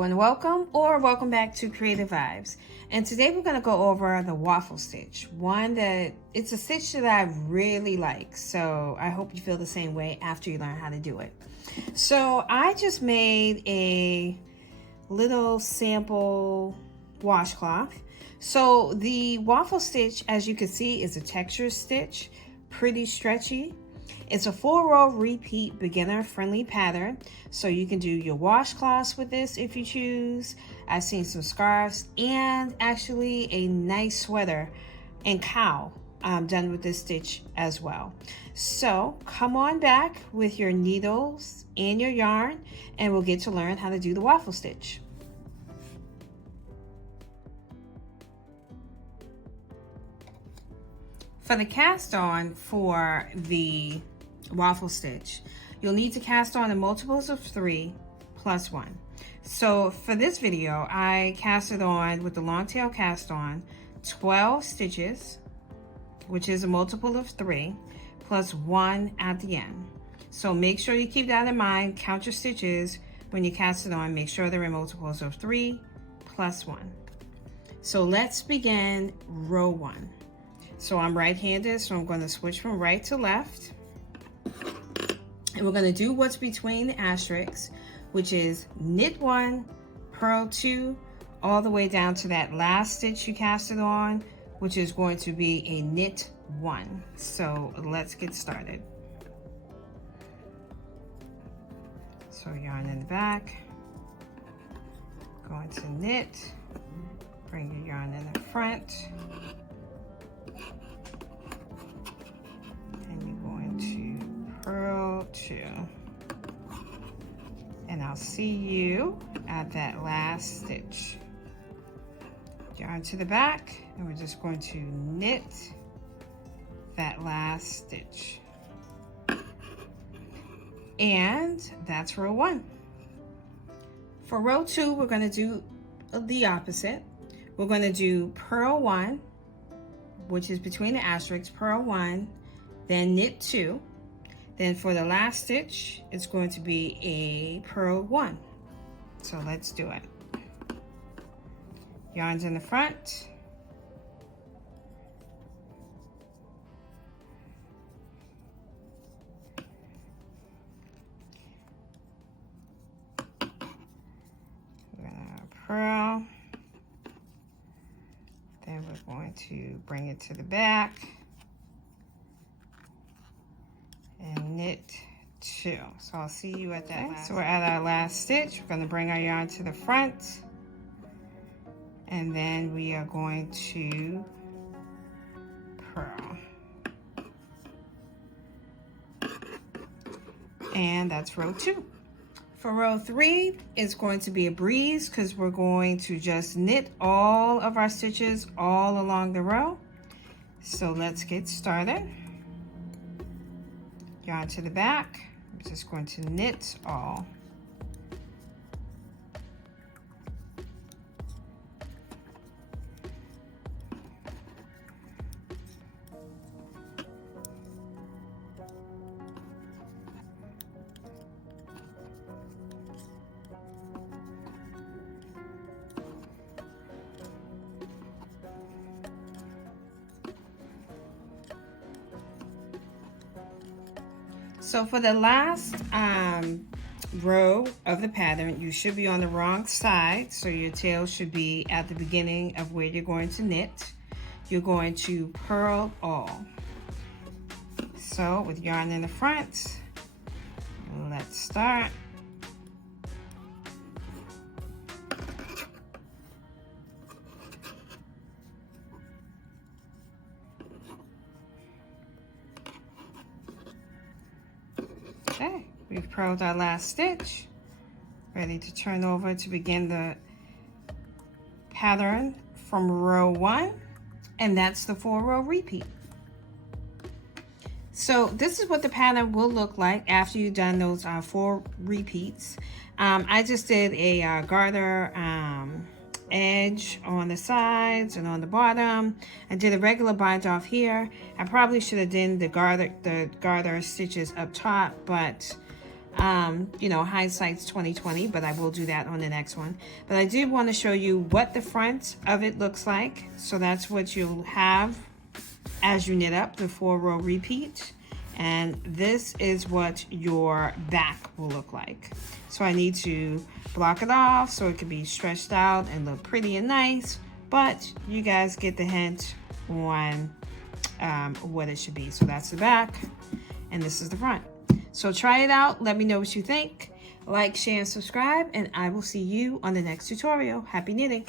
Hello and welcome, or welcome back to Creative Vibes. And today we're going to go over the waffle stitch. It's a stitch that I really like, so I hope you feel the same way after you learn how to do it. So I just made a little sample washcloth. So the waffle stitch, as you can see, is a texture stitch, pretty stretchy. It's a 4-row repeat beginner friendly pattern, so you can do your washcloths with this if you choose. I've seen some scarves and actually a nice sweater and cowl done with this stitch as well. So come on back with your needles and your yarn and we'll get to learn how to do the waffle stitch. For the cast on for the waffle stitch, you'll need to cast on in multiples of 3 plus 1. So for this video, I casted on with the long tail cast on 12 stitches, which is a multiple of 3 plus 1 at the end. So make sure you keep that in mind. Count your stitches when you cast it on. Make sure they're in multiples of 3 plus 1. So let's begin row 1. So I'm right-handed, so I'm going to switch from right to left. And we're going to do what's between the asterisks, which is knit 1, purl 2, all the way down to that last stitch you casted on, which is going to be a knit 1. So let's get started. So yarn in the back, going to knit, bring your yarn in the front, and you're going to purl 2, and I'll see you at that last stitch. Yarn to the back, and we're just going to knit that last stitch. And that's row 1. For row 2, we're going to do the opposite. We're going to do purl 1, which is between the asterisks, purl 1, then knit 2. Then for the last stitch, it's going to be a purl 1. So let's do it. Yarns in the front. We're gonna purl. Then we're going to bring it to the back. And knit 2. So I'll see you at that. So we're at our last stitch. We're going to bring our yarn to the front, and then we are going to purl. And that's row 2. For row 3, it's going to be a breeze because we're going to just knit all of our stitches all along the row. So let's get started. Yarn to the back. I'm just going to knit all. So for the last row of the pattern, you should be on the wrong side. So your tail should be at the beginning of where you're going to knit. You're going to purl all. So with yarn in the front, let's start. Okay, we've purled our last stitch, ready to turn over to begin the pattern from row 1, and that's the 4-row repeat. So this is what the pattern will look like after you've done those 4 repeats. I just did a garter edge on the sides and on the bottom. I did a regular bind off here. I probably should have done the garter stitches up top, but You know, hindsight's 2020, but I will do that on the next one. But I did want to show you what the front of it looks like. So that's what you'll have as you knit up the 4-row repeat. And this is what your back will look like. So I need to block it off so it can be stretched out and look pretty and nice. But you guys get the hint on what it should be. So that's the back, and this is the front. So try it out. Let me know what you think. Like, share, and subscribe, and I will see you on the next tutorial. Happy knitting.